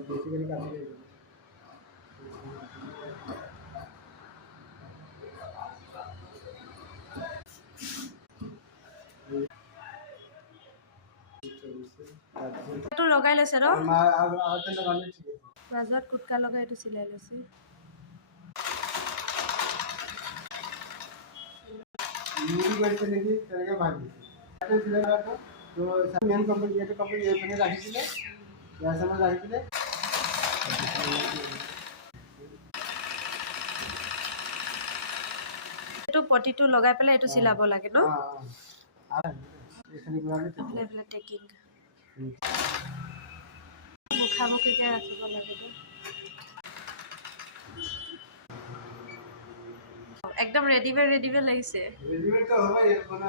basically কাছে এইটো লগাই লৈছে ৰ আগতে লগালে ঠিক আছে মাজত কুটকা লগাই এইটো চিলাই লৈছে মুড়ি করতে নাকি তেনেকে ভাগি এটা ছিল না তো মেন কোম্পানি এটা কোম্পানি এখানে রাখিছিল ইয়ার সময় রাখিছিল এইটো পটিটো লগাই পেলাই এইটো চিলাব লাগে ন আর এখানে গুলালে এফলে টেকিং মুখামুখিকে ৰাখিব লাগে একদম ৰেডিমেড লাগিছে ৰেডিমেড তো হবে এৰ কোনো